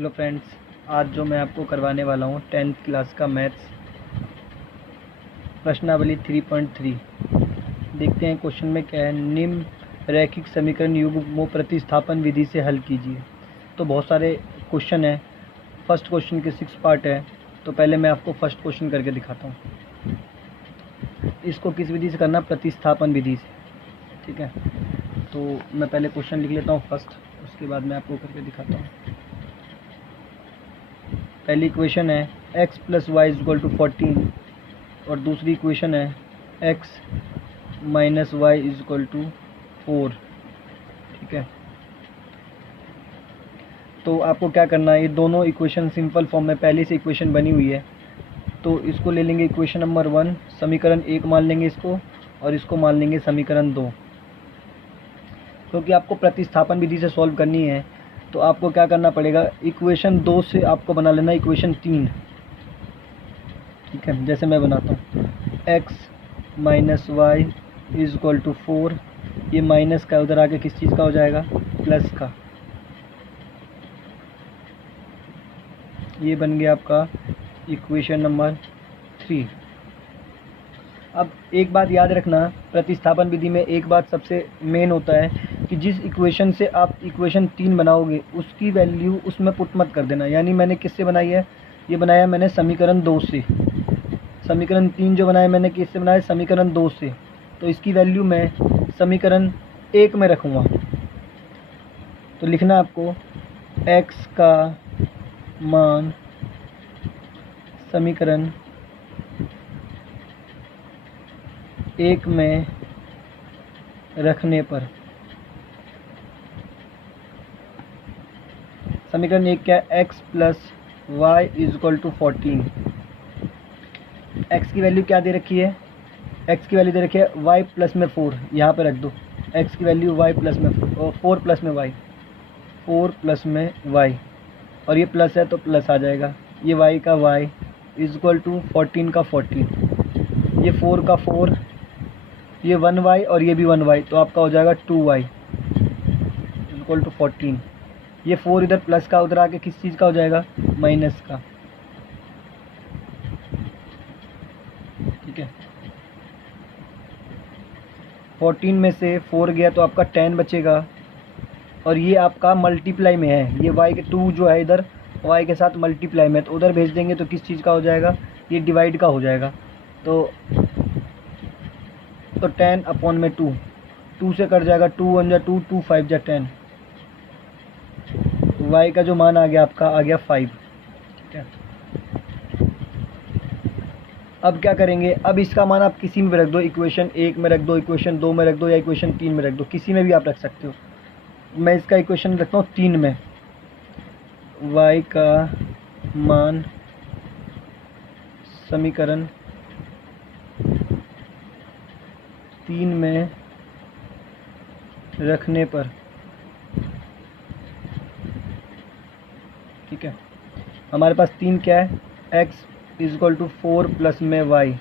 Hello friends, आज जो मैं आपको करवाने वाला हूँ 10th क्लास का मैथ्स प्रश्नावली 3.3। देखते हैं क्वेश्चन में क्या है। निम्न रैखिक समीकरण युग्मों प्रतिस्थापन विधि से हल कीजिए। तो बहुत सारे क्वेश्चन हैं। फर्स्ट क्वेश्चन के 6 पार्ट है, तो पहले मैं आपको फर्स्ट क्वेश्चन करके दिखाता हूँ। इसको किस विधि से करना? प्रतिस्थापन विधि से। ठीक है, तो मैं पहले क्वेश्चन लिख लेता हूँ फर्स्ट, उसके बाद मैं आपको करके दिखाता हूँ। पहली इक्वेशन है x + y = 14 और दूसरी इक्वेशन है x - y = 4। ठीक है, तो आपको क्या करना है, ये दोनों इक्वेशन सिंपल फॉर्म में पहले से इक्वेशन बनी हुई है, तो इसको ले लेंगे इक्वेशन नंबर 1, समीकरण 1 मान लेंगे इसको, और इसको मान लेंगे समीकरण 2। क्योंकि आपको प्रतिस्थापन विधि से सॉल्व करनी है, तो आपको क्या करना पड़ेगा, इक्वेशन 2 से आपको बना लेना इक्वेशन 3। ठीक है, जैसे मैं बनाता हूँ x - y = 4। ये माइनस का उधर आके किस चीज़ का हो जाएगा? प्लस का। ये बन गया आपका इक्वेशन नंबर 3। अब एक बात याद रखना, प्रतिस्थापन विधि में एक बात सबसे मेन होता है कि जिस इक्वेशन से आप इक्वेशन 3 बनाओगे उसकी वैल्यू उसमें पुट मत कर देना। यानी मैंने किससे बनाई है? ये बनाया मैंने समीकरण 2 से। समीकरण 3 जो बनाया मैंने किससे बनाया? समीकरण 2 से। तो इसकी वैल्यू मैं समीकरण 1 में रखूँगा। तो लिखना आपको x का मान समीकरण 1 में रखने पर, समीकरण 1 क्या है? x + y = 14। x की वैल्यू क्या दे रखी है? x की वैल्यू दे रखी है y प्लस में 4। यहाँ पे रख दो x की वैल्यू y प्लस में 4 प्लस में y, 4 प्लस में y, और ये प्लस है तो प्लस आ जाएगा। ये y का y = 14 का 14, ये 4 का 4, ये 1y और ये भी 1y, तो आपका हो जाएगा 2y = 14। ये 4 इधर प्लस का उधर आके किस चीज़ का हो जाएगा? माइनस का। ठीक है, 14 में से 4 गया तो आपका 10 बचेगा, और ये आपका मल्टीप्लाई में है। ये y के 2 जो है इधर y के साथ मल्टीप्लाई में, तो उधर भेज देंगे तो किस चीज़ का हो जाएगा? ये डिवाइड का हो जाएगा। तो 10/2, 2 से कट जाएगा, 2 1 जा 2, 2 5 जा 10। y का जो मान आ गया आपका आ गया 5। ठीक है, अब क्या करेंगे, अब इसका मान आप किसी में भी रख दो, इक्वेशन 1 में रख दो, इक्वेशन 2 में रख दो, या इक्वेशन 3 में रख दो, किसी में भी आप रख सकते हो। मैं इसका इक्वेशन रखता हूँ 3 में। y का मान समीकरण 3 में रखने पर, ठीक है, हमारे पास 3 क्या है? x = 4 प्लस में y,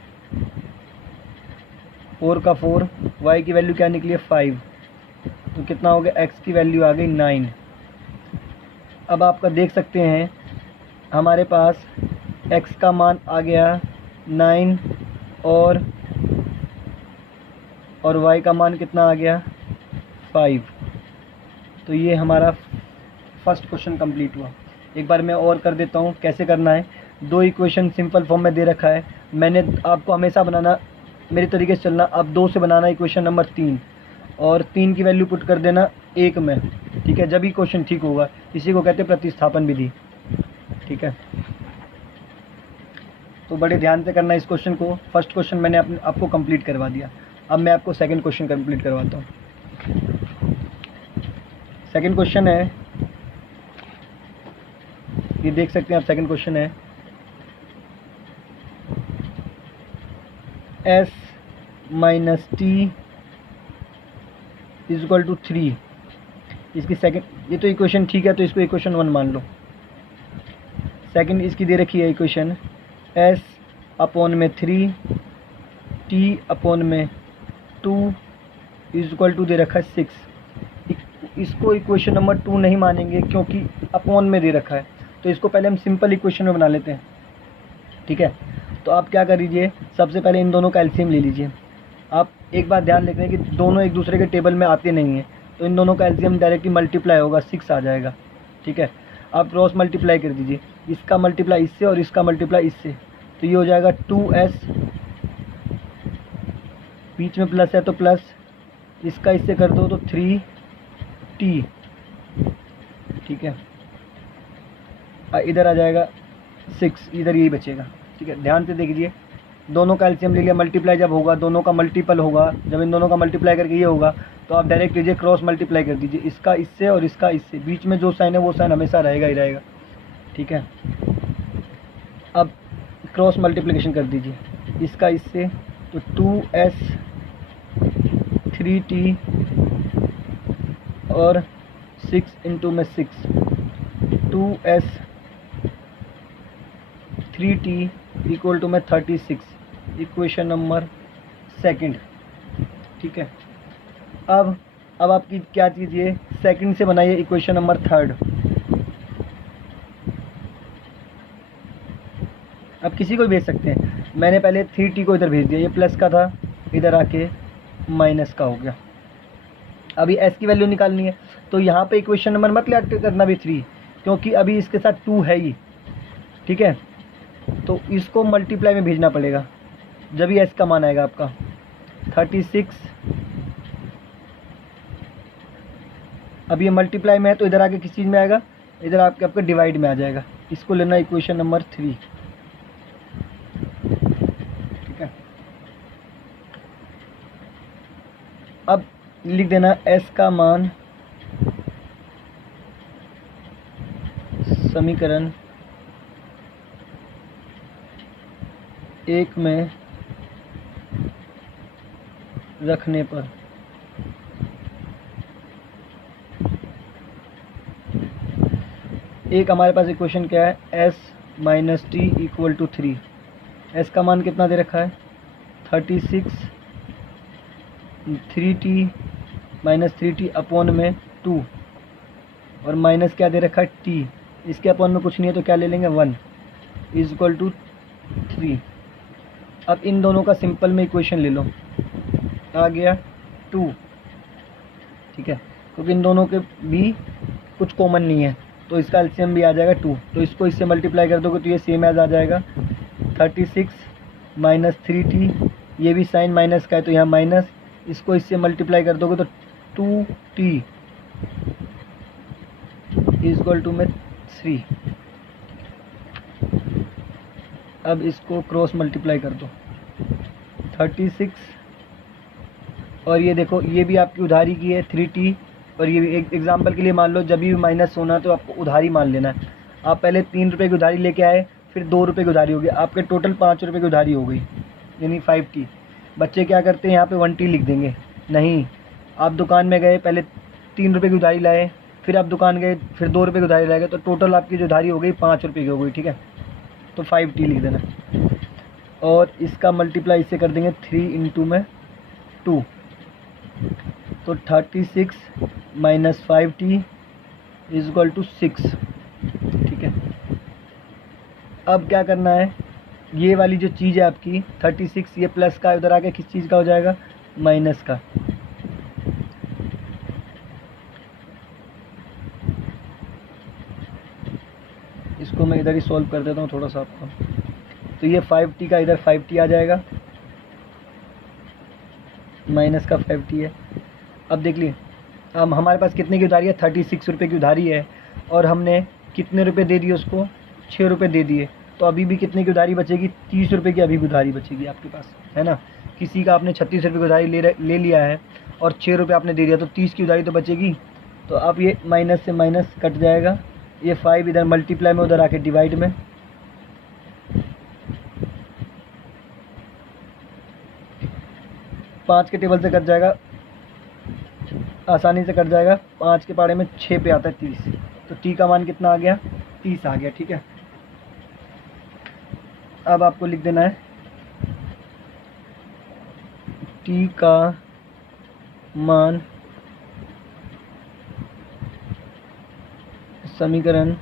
4 का 4, y की वैल्यू क्या निकली है? 5, तो कितना हो गया? x की वैल्यू आ गई 9। अब आपका देख सकते हैं हमारे पास x का मान आ गया 9, और y का मान कितना आ गया? 5। तो ये हमारा फर्स्ट क्वेश्चन कंप्लीट हुआ। एक बार मैं और कर देता हूँ कैसे करना है। 2 इक्वेशन सिंपल फॉर्म में दे रखा है, मैंने आपको हमेशा बनाना, मेरे तरीके से चलना। अब 2 से बनाना इक्वेशन नंबर 3, और 3 की वैल्यू पुट कर देना 1 में। ठीक है, जब ही क्वेश्चन ठीक होगा। इसी को कहते हैं प्रतिस्थापन विधि। ठीक है, तो बड़े ध्यान से करना इस क्वेश्चन को। फर्स्ट क्वेश्चन मैंने आपको कंप्लीट करवा दिया। अब मैं आपको सेकंड क्वेश्चन कंप्लीट करवाता हूँ। सेकंड क्वेश्चन है, ये देख सकते हैं आप, सेकंड क्वेश्चन है s - t = 3। इसकी सेकंड, ये तो इक्वेशन ठीक है, तो इसको इक्वेशन 1 मान लो। सेकंड इसकी दे रखी है इक्वेशन s/3 t/2 = दे रखा है 6। इसको इक्वेशन नंबर 2 नहीं मानेंगे क्योंकि अपॉन में दे रखा है, तो इसको पहले हम सिंपल इक्वेशन में बना लेते हैं, ठीक है। तो आप क्या कर लीजिए, सबसे पहले इन दोनों का एलसीएम ले लीजिए। आप एक बात ध्यान रखना कि दोनों एक दूसरे के टेबल में आते नहीं हैं, तो इन दोनों का एलसीएम डायरेक्टली मल्टीप्लाई होगा, 6 आ जाएगा, ठीक है। आप क्रॉस मल्टीप्लाई कर दीजिए, इसका मल्टीप्लाई इससे और इसका मल्टीप्लाई इससे, तो ये हो जाएगा 2s, बीच में प्लस है तो प्लस, इसका इससे कर दो तो 3t, ठीक है। इधर आ जाएगा 6, इधर यही बचेगा, ठीक है। ध्यान से देखिए, दोनों का एलसीएम ले लिया, मल्टीप्लाई जब होगा दोनों का मल्टीपल होगा, जब इन दोनों का मल्टीप्लाई करके ये होगा, तो आप डायरेक्ट लीजिए क्रॉस मल्टीप्लाई कर दीजिए, इसका इससे और इसका इससे, बीच में जो साइन है वो साइन हमेशा रहेगा ही रहेगा, ठीक है। अब क्रॉस मल्टीप्लिकेशन कर दीजिए, इसका इससे, तो 2s 3t और 6 इंटू में 6, 2s 3t इक्वल टू में 36, इक्वेशन नंबर सेकंड, ठीक है। अब आपकी क्या चीज़, ये सेकंड से बनाइए इक्वेशन नंबर थर्ड। अब किसी को भेज सकते हैं, मैंने पहले 3t को इधर भेज दिया, ये प्लस का था, इधर आके माइनस का हो गया। अभी s की वैल्यू निकालनी है, तो यहाँ पे इक्वेशन नंबर मत याद करना भी 3, क्योंकि अभी इसके साथ 2 है ही, ठीक है। तो इसको मल्टीप्लाई में भेजना पड़ेगा, जब ही s का मान आएगा आपका 36। अब ये मल्टीप्लाई में है तो इधर आके किस चीज़ में आएगा, इधर आपका डिवाइड में आ जाएगा, इसको लेना इक्वेशन नंबर 3, ठीक है। अब लिख देना s का मान समीकरण 1 में रखने पर एक हमारे पास इक्वेशन क्या है, s minus t equal to 3। s का मान कितना दे रखा है 36, 3t माइनस 3t अपॉन में 2, और माइनस क्या दे रखा है t, इसके अपॉन में कुछ नहीं है तो क्या ले लेंगे 1 इज इक्वल टू 3। अब इन दोनों का सिंपल में इक्वेशन ले लो, आ गया 2, ठीक है, क्योंकि इन दोनों के भी कुछ कॉमन नहीं है, तो इसका एलसीएम भी आ जाएगा 2, तो इसको इससे मल्टीप्लाई कर दोगे तो ये सेम एज आ जाएगा 36 माइनस 3t, ये भी साइन माइनस का है तो यहाँ माइनस, इसको इससे मल्टीप्लाई कर दोगे तो 2t इज इक्वल टू में 3। अब इसको क्रॉस मल्टीप्लाई कर दो, 36 और ये देखो ये भी आपकी उधारी की है 3t, और ये भी एक एग्जाम्पल के लिए मान लो जब भी माइनस होना तो आपको उधारी मान लेना है। आप पहले 3 रुपये की उधारी लेके आए, फिर 2 रुपये की उधारी हो गई, आपके टोटल 5 रुपये की उधारी हो गई, यानी 5t। बच्चे क्या करते हैं यहाँ पे 1t लिख देंगे, नहीं, आप दुकान में गए, पहले 3 रुपये की उधारी लाए, फिर आप दुकान गए, फिर 2 रुपये की उधारी लाए, तो टोटल आपकी जो उधारी हो गई 5 रुपये की हो गई, ठीक है, तो 5t लिख देना। और इसका मल्टीप्लाई इससे कर देंगे 3 इंटू में 2, तो 36 minus 5t is equal to 6, ठीक है। अब क्या करना है, ये वाली जो चीज़ है आपकी 36, ये प्लस का उधर आके किस चीज़ का हो जाएगा, माइनस का। इसको मैं इधर ही सॉल्व कर देता हूँ थोड़ा सा आपको, तो ये 5t का इधर 5t आ जाएगा, माइनस का 5t है। अब देख लिए, अब हमारे पास कितने की उधारी है, 36 रुपये की उधारी है, और हमने कितने रुपए दे दिए उसको, 6 रुपये दे दिए, तो अभी भी कितने की उधारी बचेगी, 30 रुपये की अभी भी उधारी बचेगी आपके पास, है ना। किसी का आपने 36 रुपये की उधारी ले लिया है और 6 रुपये आपने दे दिया, तो 30 की उधारी तो बचेगी। तो अब ये माइनस से माइनस कट जाएगा, ये 5 इधर मल्टीप्लाई में, उधर आके डिवाइड में, 5 के टेबल से कट जाएगा, आसानी से कट जाएगा, 5 के पाड़े में 6 पे आता है 30, तो t का मान कितना आ गया, 30 आ गया, ठीक है। अब आपको लिख देना है t का मान समीकरण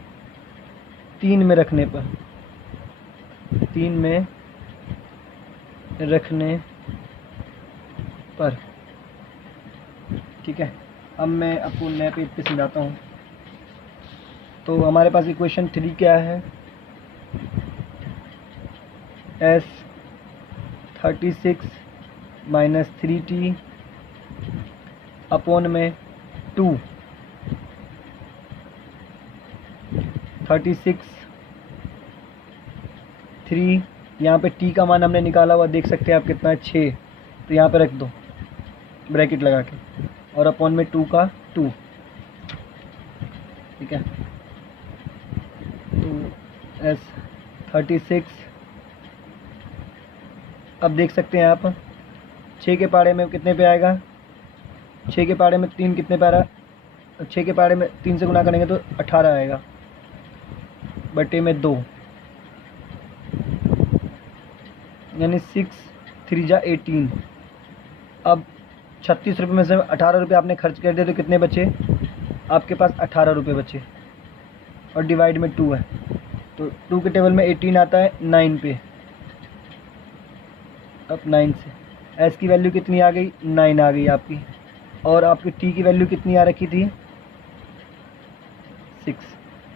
3 में रखने पर, 3 में रखने पर, ठीक है। अब मैं आपको नए पेज पे समझाता हूँ। तो हमारे पास इक्वेशन 3 क्या है, S36 माइनस 3t अपॉन में 2, 36 3, यहाँ पे t का मान हमने निकाला हुआ देख सकते हैं आप कितना है, 6, तो यहाँ पे रख दो ब्रैकेट लगा के, और अपॉन में 2 का 2, ठीक है। तो S36, अब देख सकते हैं आप 6 के पाड़े में कितने पे आएगा, 6 के पाड़े में 3 कितने पे आ रहा है, 6 के पाड़े में 3 से गुना करेंगे तो 18 आएगा, बटे में 2, यानी 6 3 जा 18। अब 36 रुपये में से 18 रुपये आपने खर्च कर दिए तो कितने बचे, आपके पास 18 रुपये बचे, और डिवाइड में 2 है, तो 2 के टेबल में 18 आता है 9 पे। अब 9 से S की वैल्यू कितनी आ गई, 9 आ गई आपकी, और आपकी T की वैल्यू कितनी आ रखी थी, 6।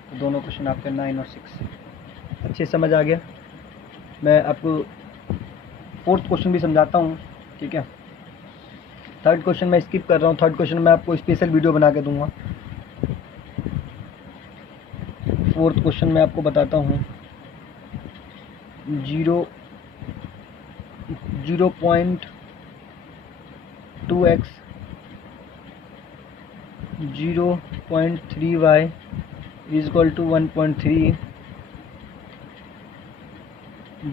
तो दोनों क्वेश्चन आपके 9 और 6 अच्छे समझ आ गया। मैं आपको 4th क्वेश्चन भी समझाता हूँ, ठीक है। 3rd क्वेश्चन मैं स्किप कर रहा हूँ, 3rd क्वेश्चन मैं आपको स्पेशल वीडियो बना के दूंगा। 4th क्वेश्चन मैं आपको बताता हूँ, 0.2x 0.3y is equal to 1.3,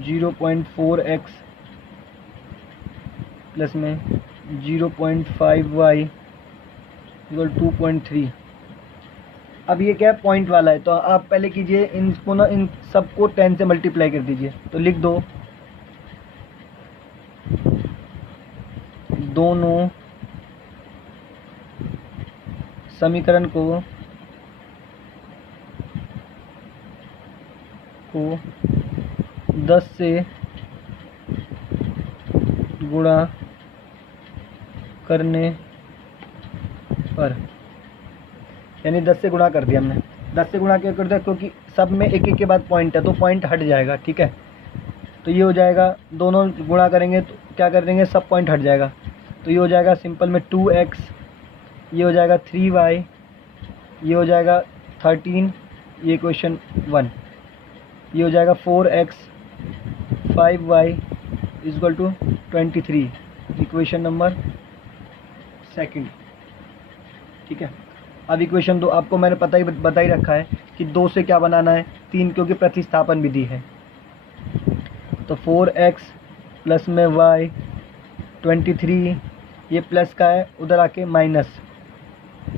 0.4x plus में 0.5y इक्वल 2.3। अब ये क्या है, पॉइंट वाला है, तो आप पहले कीजिए इनको ना, इन सबको 10 से मल्टीप्लाई कर दीजिए। तो लिख दो दोनों समीकरण को 10 से गुणा करने पर, यानी 10 से गुणा कर दिया हमने। 10 से गुणा क्यों कर दिया, क्योंकि सब में एक एक के बाद पॉइंट है, तो पॉइंट हट जाएगा, ठीक है। तो ये हो जाएगा, दोनों गुणा करेंगे तो क्या कर देंगे, सब पॉइंट हट जाएगा। तो ये हो जाएगा सिंपल में 2x, ये हो जाएगा 3y, ये हो जाएगा 13, ये क्वेश्चन 1, ये हो जाएगा 4x 5y equal to 23, equation number 2, ठीक है। अब इक्वेशन 2 आपको मैंने बता ही रखा है कि 2 से क्या बनाना है, 3, क्योंकि प्रतिस्थापन विधि है। तो 4x प्लस में y 23, ये प्लस का है, उधर आके माइनस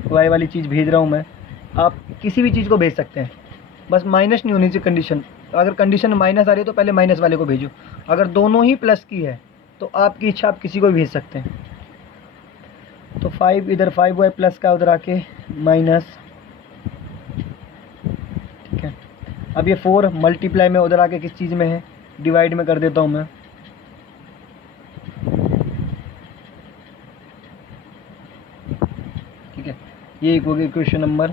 y वाली चीज़ भेज रहा हूँ मैं। आप किसी भी चीज़ को भेज सकते हैं, बस माइनस नहीं होनी चाहिए कंडीशन। अगर कंडीशन माइनस आ रही है तो पहले माइनस वाले को भेजो, अगर दोनों ही प्लस की है तो आपकी इच्छा, आप किसी को भी भेज सकते हैं। तो 5 इधर 5y प्लस का, उधर आके माइनस, ठीक है। अब ये 4 मल्टीप्लाई में उधर आके किस चीज़ में है, डिवाइड में कर देता हूँ मैं। ठीक है, ये एक हो गई इक्वेशन नंबर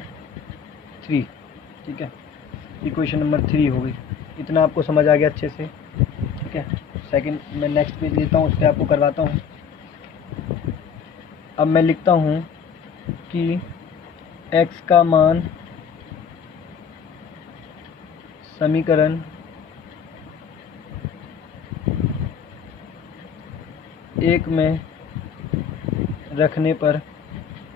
3, ठीक है। इक्वेशन नंबर 3 हो गई, इतना आपको समझ आ गया अच्छे से, ठीक है। सेकंड मैं नेक्स्ट पेज लेता हूँ, उस पर आपको करवाता हूँ। अब मैं लिखता हूँ कि x का मान समीकरण 1 में रखने पर,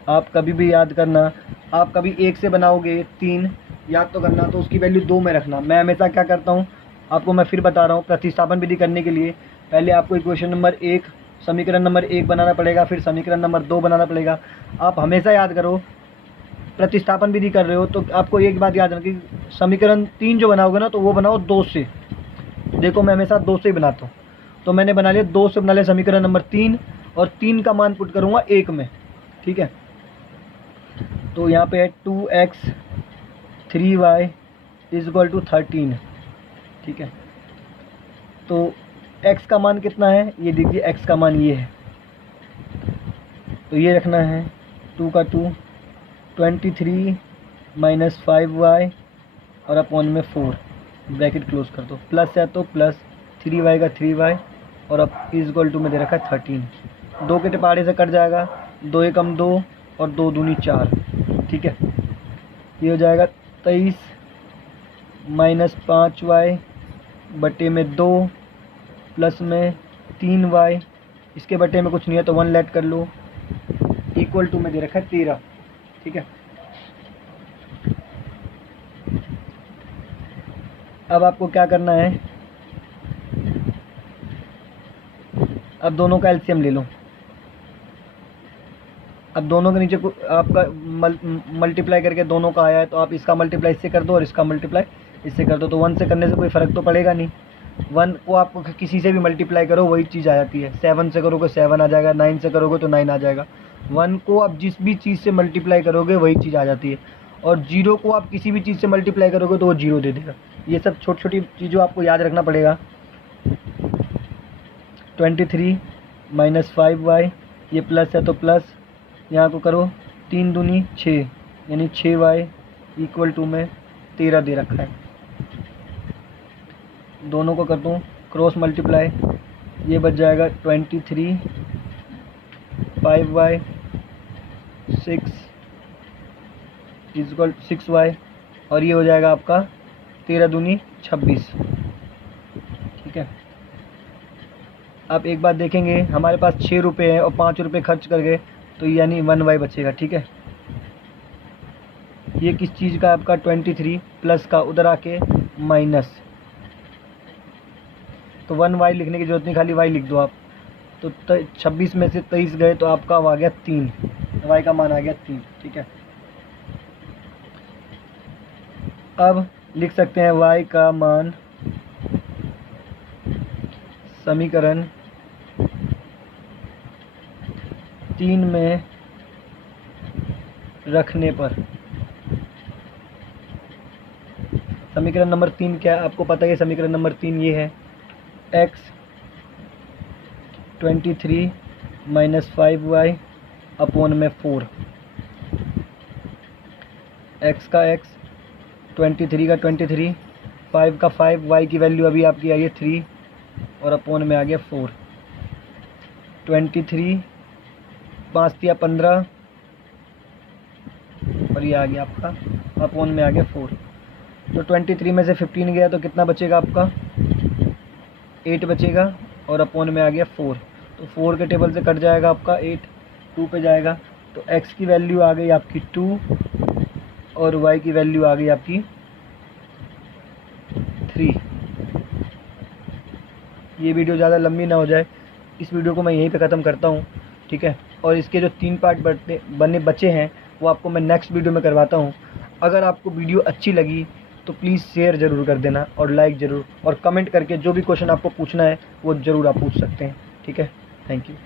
आप कभी भी याद करना, आप कभी 1 से बनाओगे 3 याद तो करना, तो उसकी वैल्यू 2 में रखना। मैं हमेशा क्या करता हूँ, आपको मैं फिर बता रहा हूँ, प्रतिस्थापन विधि करने के लिए पहले आपको इक्वेशन नंबर 1 समीकरण नंबर 1 बनाना पड़ेगा, फिर समीकरण नंबर 2 बनाना पड़ेगा। आप हमेशा याद करो, प्रतिस्थापन विधि कर रहे हो तो आपको एक बात याद रखना कि समीकरण 3 जो बनाओगे ना, तो वो बनाओ 2 से। देखो मैं हमेशा 2 से ही बनाता हूँ, तो मैंने बना लिया 2 से बना लिया समीकरण नंबर 3, और 3 का मान पुट करूँगा 1 में, ठीक है। तो यहाँ पे है 2x 3y is equal to 13। ठीक है, तो x का मान कितना है, ये देखिए x का मान ये है, तो ये रखना है 2 का 2, 23 माइनस 5y और अपॉन में 4, ब्रैकेट क्लोज कर दो, प्लस है तो प्लस 3y का 3y और अब इज इक्वल टू में दे रखा है 13। 2 के टिपाड़े से कट जाएगा, 2 एकम 2 और 2 दूनी 4। ठीक है, ये हो जाएगा 23 माइनस 5y बटे में 2 प्लस में 3y, इसके बटे में कुछ नहीं है तो 1 लेट कर लो, इक्वल टू में दे रखा है 13। ठीक है, अब आपको क्या करना है, अब दोनों का एलसीएम ले लो। अब दोनों के नीचे आपका मल्टीप्लाई करके दोनों का आया है, तो आप इसका मल्टीप्लाई इससे कर दो और इसका मल्टीप्लाई इससे कर दो, तो 1 से करने से कोई फ़र्क तो पड़ेगा नहीं। 1 को आप किसी से भी मल्टीप्लाई करो वही चीज़ आ जाती है। 7 से करोगे 7 आ जाएगा, 9 से करोगे तो 9 आ जाएगा। 1 को आप जिस भी चीज़ से मल्टीप्लाई करोगे वही चीज़ आ जाती है, और 0 को आप किसी भी चीज़ से मल्टीप्लाई करोगे तो वो 0 दे देगा। ये सब छोटी छोटी चीज़ों आपको याद रखना पड़ेगा। 23 माइनस 5y, ये प्लस है तो प्लस, यहाँ को करो 3 दूनी 6, यानी 6y इक्वल टू में 13 दे रखा है। दोनों को कर दूँ क्रॉस मल्टीप्लाई, ये बच जाएगा 23 5y 6 इक्वल 6y, और ये हो जाएगा आपका 13 दूनी 26। ठीक है, आप एक बात देखेंगे, हमारे पास 6 रुपये हैं और 5 रुपये खर्च कर गए, तो यानी 1y बचेगा। ठीक है, ये किस चीज़ का आपका 23 प्लस का उधर आके माइनस, तो 1y लिखने की जरूरत नहीं, खाली y लिख दो आप। तो 26 में से 23 गए तो आपका आ गया 3, y का मान आ गया 3। ठीक है, अब लिख सकते हैं y का मान समीकरण 3 में रखने पर, समीकरण नंबर 3 क्या है आपको पता है, समीकरण नंबर 3 ये है, x 23 माइनस 5y अपॉन में 4, x का x, 23 का 23, 5 का 5, y की वैल्यू अभी आपकी आई है 3 और अपॉन में आ गया 4। 23 5 दिया 15 और ये आ गया आपका अपॉन में आ गया 4। तो 23 में से 15 गया तो कितना बचेगा आपका 8 बचेगा और अपॉन में आ गया 4, तो 4 के टेबल से कट जाएगा आपका 8, 2 पे जाएगा, तो x की वैल्यू आ गई आपकी 2 और y की वैल्यू आ गई आपकी 3। ये वीडियो ज़्यादा लंबी ना हो जाए, इस वीडियो को मैं यहीं पे ख़त्म करता हूँ। ठीक है, और इसके जो 3 पार्ट बचे हैं वो आपको मैं नेक्स्ट वीडियो में करवाता हूँ। अगर आपको वीडियो अच्छी लगी तो प्लीज़ शेयर ज़रूर कर देना और लाइक ज़रूर, और कमेंट करके जो भी क्वेश्चन आपको पूछना है वो ज़रूर आप पूछ सकते हैं। ठीक है, थैंक यू।